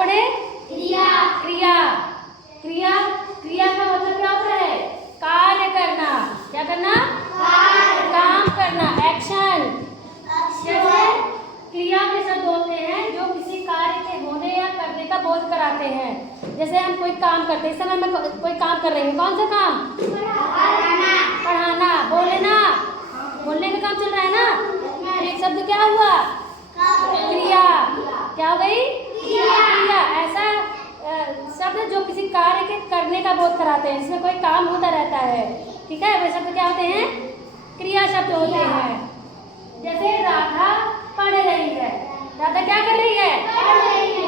पढ़े? क्रिया। क्रिया क्रिया क्रिया का मतलब क्या होता है? कार्य करना। क्या करना? काम करना, एक्शन। जैसे क्रिया के शब्द होते हैं जो किसी कार्य के होने या करने का बोध कराते हैं। जैसे हम कोई काम करते हैं, इस समय मैं कोई काम कर रही हूँ, कौन सा काम? पढ़ाना। बोलना, बोलने का काम चल रहा है ना। एक शब्द क्या हुआ? क्रिया। क्या हो गई? क्रिया। ऐसा शब्द जो किसी कार्य के करने का बोध कराते हैं, इसमें कोई काम होता रहता है। ठीक है, वे शब्द क्या होते हैं? क्रिया शब्द होते हैं। जैसे राधा पढ़ रही है। राधा क्या कर रही है?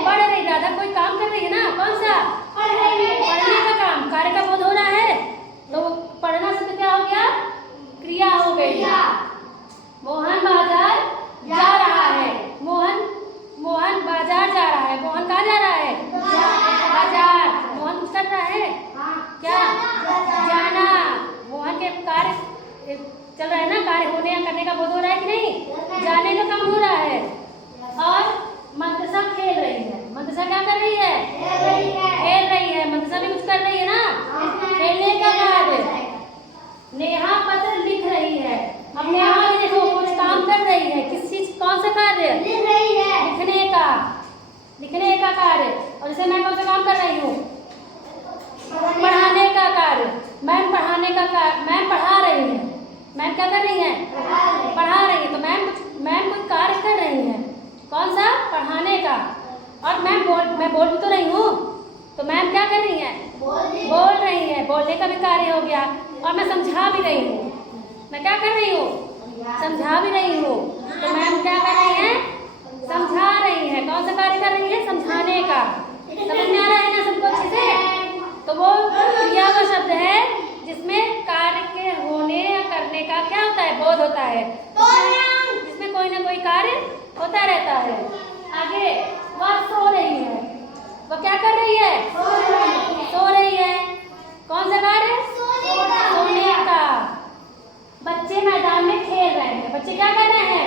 पढ़ रही। राधा कोई काम कर रही है ना, कौन सा? पढ़ने का काम, कार्य का बोध हो रहा है, तो पढ़ना शब्द क्या हो गया? क्रिया हो गई। मोहन बाजार जा रहा है। मोहन बाजार जा रहा है। मोहन कहाँ जा रहा है? बाजार। मोहन कुछ कर रहा है? क्या? जाना। मोहन के कार्य चल रहा है ना, कार्य होने या करने का बोध हो रहा है कि नहीं? जाने का काम हो रहा है। और मंतसा खेल रही है। मंतसा क्या कर रही है? खेल रही है। मंतसा भी कुछ कर रही है ना, खेलने का कार्य। नेहा पत्र लिख रही है। अब नेहा देखो कुछ काम कर रही है। किस चीज, कौन सा कार्य? लिख रही है। लिखने का कार्य। और जैसे मैं कौन सा काम कर रही हूँ? पढ़ाने का कार्य। मैम पढ़ाने का कार्य, मैम पढ़ा रही है। मैम क्या कर रही है? पढ़ा रही है। तो मैम कुछ कार्य कर रही है। कौन सा? पढ़ाने का। और मैं बोल भी तो रही हूँ, तो मैम क्या कर रही है? बोल रही है। बोलने का भी कार्य हो गया। और मैं समझा भी रही हूँ। मैं क्या कर रही हूँ? समझा भी रही हूँ। तो मैम क्या कर रही है? समझा रही है। कौन सा कार्य कर रही है? समझाने का। समझ में आ रहा है ना सबको अच्छे से? तो वो क्रिया का शब्द है जिसमें कार्य के होने या करने का क्या होता है? बोध होता है, जिसमें कोई ना कोई कार्य होता रहता है। आगे, वह सो रही है। वह क्या कर रही है? सो रही है। कौन सा कार्य? सोने का। बच्चे मैदान में खेल रहे हैं। बच्चे क्या कर रहे हैं?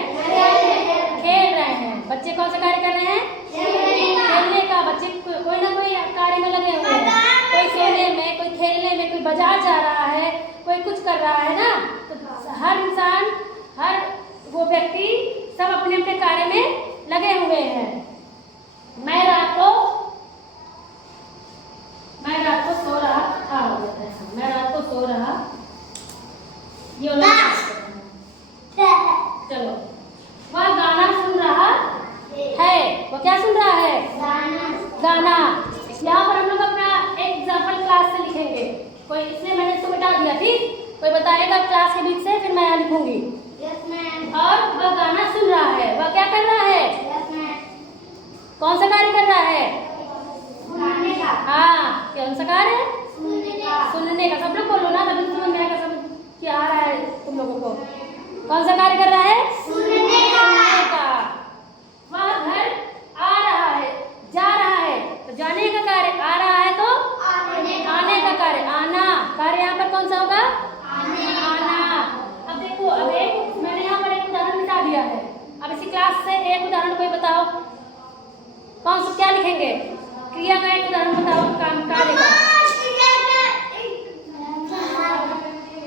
खेल रहे हैं। बच्चे कौन सा कार्य कर रहे हैं? खेलने का। बच्चे कोई ना कोई कार्य में लगे हुए हैं। कोई सोने में, कोई खेलने में, कोई बाजार जा रहा है, कोई कुछ कर रहा है ना। तो हर इंसान, हर वो व्यक्ति सब अपने अपने कार्य में लगे हुए हैं। मैं रात को सो रहा था। मैं रात को सो रहा। ये चलो, वह गाना सुन रहा है। वो क्या सुन रहा है? गाना। यहाँ पर हम लोग अपना एग्जाम्पल क्लास से लिखेंगे। कोई इसलिए मैंने इसको मिटा दिया, ठीक? कोई बताएगा क्लास के बीच से, फिर मैं यहाँ लिखूंगी। और वह गाना सुन रहा है। वह क्या कर रहा है? कौन सा कार्य कर रहा है? हाँ, कौन सा कार्य? सुनने का। सब लोग बोलो ना, तभी समझ में आएगा। समझ क्या आ रहा है तुम लोगों को? कौन सा कार्य कर रहा है? सुनने का। वह घर आ रहा है, जा रहा है। तो जाने का कार्य। आ रहा है तो आने का कार्य। आना कार्य यहाँ पर कौन सा होगा? आना। अब देखो, मैंने यहाँ पर एक उदाहरण मिटा दिया है। अब इसी क्लास से एक उदाहरण कोई बताओ, कौन सा क्या लिखेंगे? क्रिया का एक उदाहरण बताओ, काम कार्य का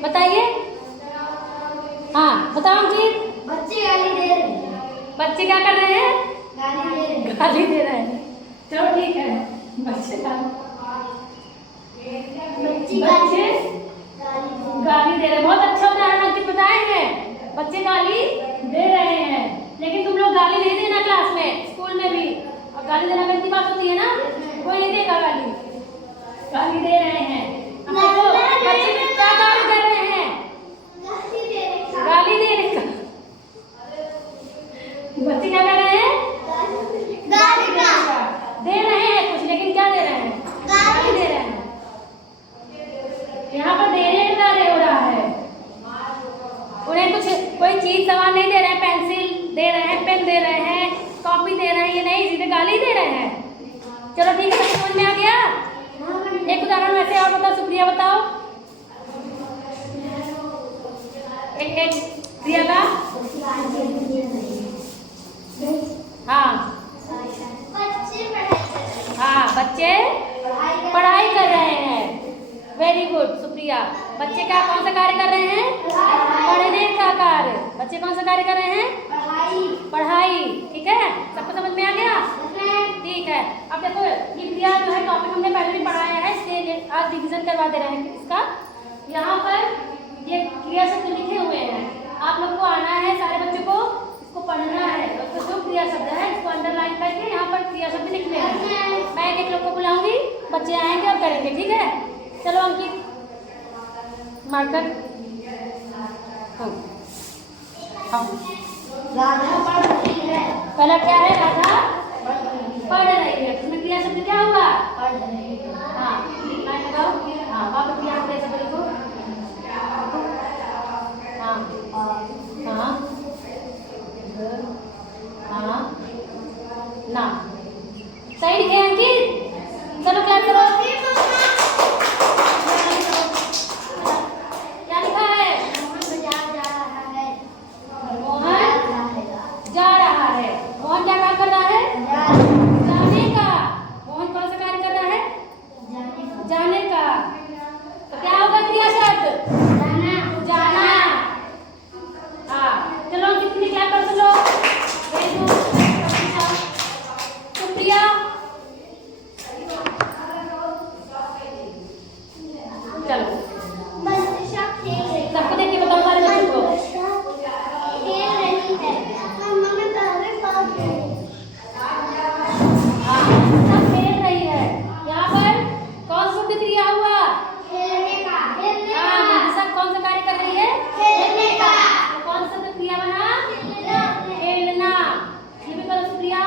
बताइए। हाँ बताओ जी। बच्चे गाली दे रहे हैं। बच्चे क्या कर रहे हैं? गाली दे रहे हैं। चलो ठीक है। बच्चे गाली दे रहे हैं। बहुत अच्छा उदाहरण अंकित बताए हैं। बच्चे गाली दे रहे हैं। लेकिन तुम लोग गाली नहीं देना क्लास में, स्कूल में भी। और गाली देना गलती बात होती है ना, कोई नहीं देगा गाली। गाली दे रहे हैं। बच्चे क्या कार्य कर रहे हैं? गाली देने का। बच्चे क्या कर रहे हैं? दे रहे हैं कुछ, लेकिन क्या दे रहे हैं? गाली दे रहे हैं। यहाँ पर देने का कार्य हो रहा है। उन्हें कुछ कोई चीज सामान नहीं दे रहे हैं। पेंसिल दे रहे हैं, पेन दे रहे हैं, कॉपी दे रहे हैं। ये नहीं, सीधे गाली दे रहे हैं। चलो ठीक है, समझ में आ गया? एक उदाहरण वैसे और बताओ। सुप्रिया बताओ एक क्रिया का। हाँ, बच्चे पढ़ाई कर रहे हैं। बच्चे पढ़ाई कर रहे हैं। Very good Supriya. बच्चे क्या कौन सा कार्य कर रहे हैं? पढ़ने का कार्य। बच्चे कौन सा कार्य कर रहे हैं? पढ़ाई। ठीक है, सबको समझ में आ गया? ठीक है। अब देखो ये क्रिया जो है टॉपिक हमने पहले भी पढ़ाया है, इसलिए आज रिवीजन करवा दे रहे हैं इसका। यहाँ पर ये क्रिया शब्द लिखे हुए हैं, आप लोग को आना है, सारे बच्चों को इसको पढ़ना है। तो जो क्रिया शब्द है इसको अंडरलाइन करके यहाँ पर क्रिया शब्द लिखने हैं। मैं एक लोग को बुलाऊंगी, बच्चे आएंगे और करेंगे। ठीक है, चलो अंकित मार्कर। राधा पढ़ रही है। पहला क्या है? राधा पढ़ रही है। इसमें क्रिया शब्द क्या हुआ? पढ़ रही है। हाँ, लाइन लगाओ। हाँ, वापस क्रिया शब्द ऐसे लिखो। हाँ हाँ हाँ ना। सही लिखे अंकित? चलो क्लैप करो। क्या लिखा है? मोहन बाजार जा रहा है। मोहन जा रहा है। मोहन क्या काम कर रहा है? जाने का। मोहन कौन सा कार्य कर रहा है? जाने का। तो क्या होगा क्रिया शब्द? जाना। हाँ, चलो कितनी क्या कर लो? सुप्रिया चलो सबको देख के बताओ सारे बच्चों को। हाँ, सब खेल रही है। यहाँ पर कौन सा शब्द क्रिया हुआ? हाँ, मनीषा कौन सा कार्य कर रही है? तो कौन सा शब्द क्रिया बना? खेलना। ये भी करो सुप्रिया।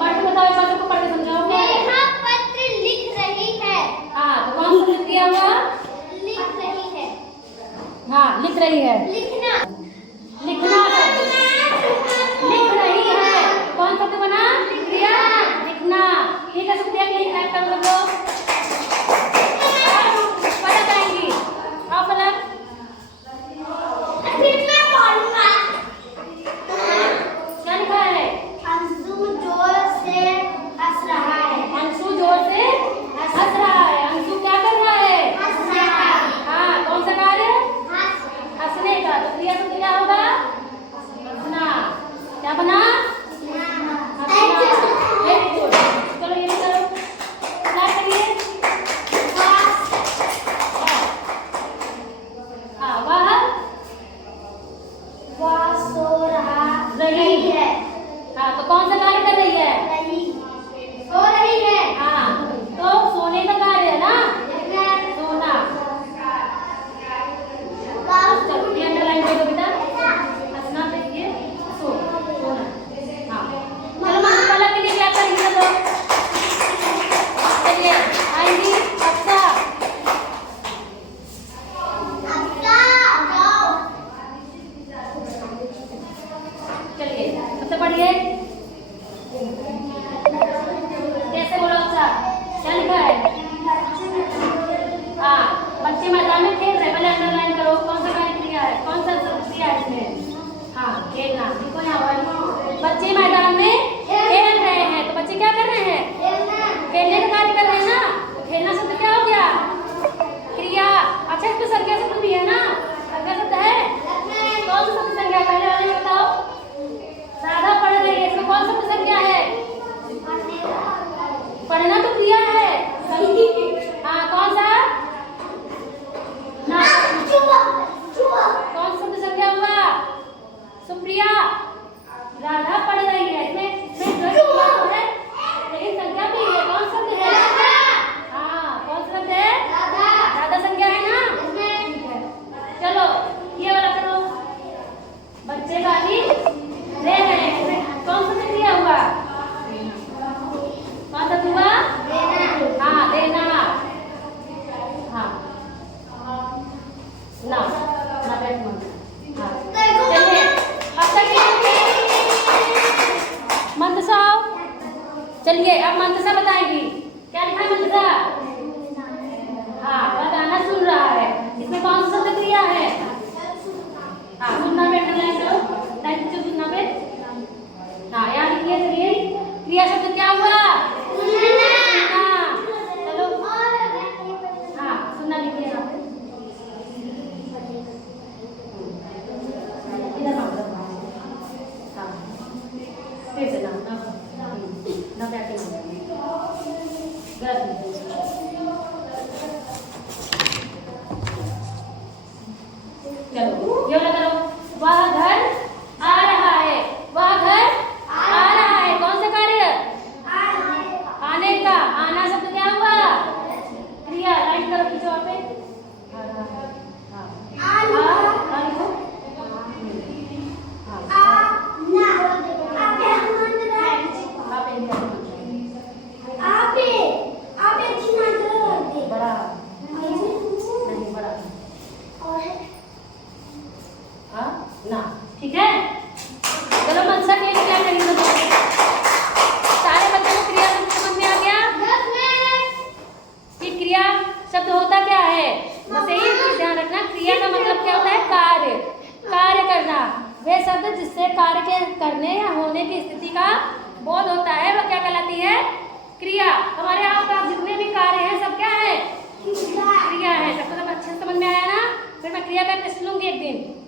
पढ़ के बताओ, बच्चों को पढ़ के समझाओ। पत्र लिख रही है। हाँ, तो कौन सा शब्द क्रिया हुआ? लिख रही है। हाँ, लिख रही है। लिखना। लिखना शब्द। लिख रही है। कौन शब्द बना? क्रिया लिखना। ठीक है सुप्रिया, के लिए टाइप कर लो। पढ़ जाएंगी। आओ पलक। फिर मैं पढ़ूंगा। क्या लिखा है? अंशु जोर से हंस रहा है। अंशु जोर से हंस रहा है। अंशु क्या कर रहा है? हंस रहा है। हाँ, कौन सा कार्य? हंस। हंसने का। तो क्रिया शब्द क्या होगा? हंसना। क्या बना? हंसना। Very good. चलो ये भी करो। स्टार्ट करिए। हाँ, वह सो रहा रही है। हाँ, तो कौन सा कार्य कर रही है? सो रही है। हाँ, तो सोने का कार्य है ना? सोना। चलो ये अंडरलाइन कर दो बेटा। हंसना पे ये सोना। हाँ, चलो पलक के लिए क्या करेंगे तो? चलिए आएंगी अच्छा। चलिए सबसे पढ़िए। कैसे बोलो अच्छा? क्या लिखा है? हाँ, बच्चे मैदान में खेल रहे। पहले अंडरलाइन करो कौन सा कार्य क्रिया है, कौन सा क्रिया है इसमें? हाँ, खेलना। देखो यहाँ पर बच्चे मैदान में खेल रहे हैं। तो बच्चे क्या कर रहे हैं? खेलने का कार्य कर रहे हैं ना। तो खेलना शब्द क्या हो गया? क्रिया। अच्छा, इसमें संज्ञा शब्द भी है ना? संज्ञा शब्द है। कौन सा शब्द संज्ञा? पहले वाले में बताओ। राधा पढ़ रही है, इसमें कौन सा शब्द संज्ञा है? पढ़ना तो क्रिया है। हाँ, कौन सा? ना। कौन सा शब्द संज्ञा हुआ? सुप्रिया। राधा पढ़ रही है। इसमें क्रिया तो है, लेकिन संज्ञा भी है। कौन शब्द है? हाँ, कौन सा शब्द है? राधा संज्ञा है ना? ठीक है, चलो ये वाला करो। बच्चे गाली दे रहे हैं। कौन सा क्रिया हुआ? कौन सा हुआ? हाँ, देना। हाँ, ना ना बैठ मत। हाँ, चलिए अब तक मंदसा। चलिए अब मंदसा बताएगी। क्या लिखा है मंदसा? हाँ, वह गाना सुन रहा है। इसमें कौन सा शब्द क्रिया है? हाँ, सुनना पे अंडरलाइन करो। सुनना पे। हाँ, यहाँ लिखिए। चलिए ठीक है, चलो मंशा के लिए क्या करेंगे तो सारे बच्चों को क्रिया शब्द समझ में आ गया कि क्रिया शब्द होता क्या है। बस यही ध्यान रखना, क्रिया का मतलब क्या होता है, कार्य, कार्य करना। वे शब्द जिससे कार्य के करने या होने की स्थिति का बोध होता है वो क्या कहलाती है, क्रिया। हमारे आसपास जितने भी कार्य हैं सब क्या है, क्रिया है। सबको सब अच्छे से समझ में आया ना। फिर मैं क्रिया का टेस्ट लूंगी एक दिन।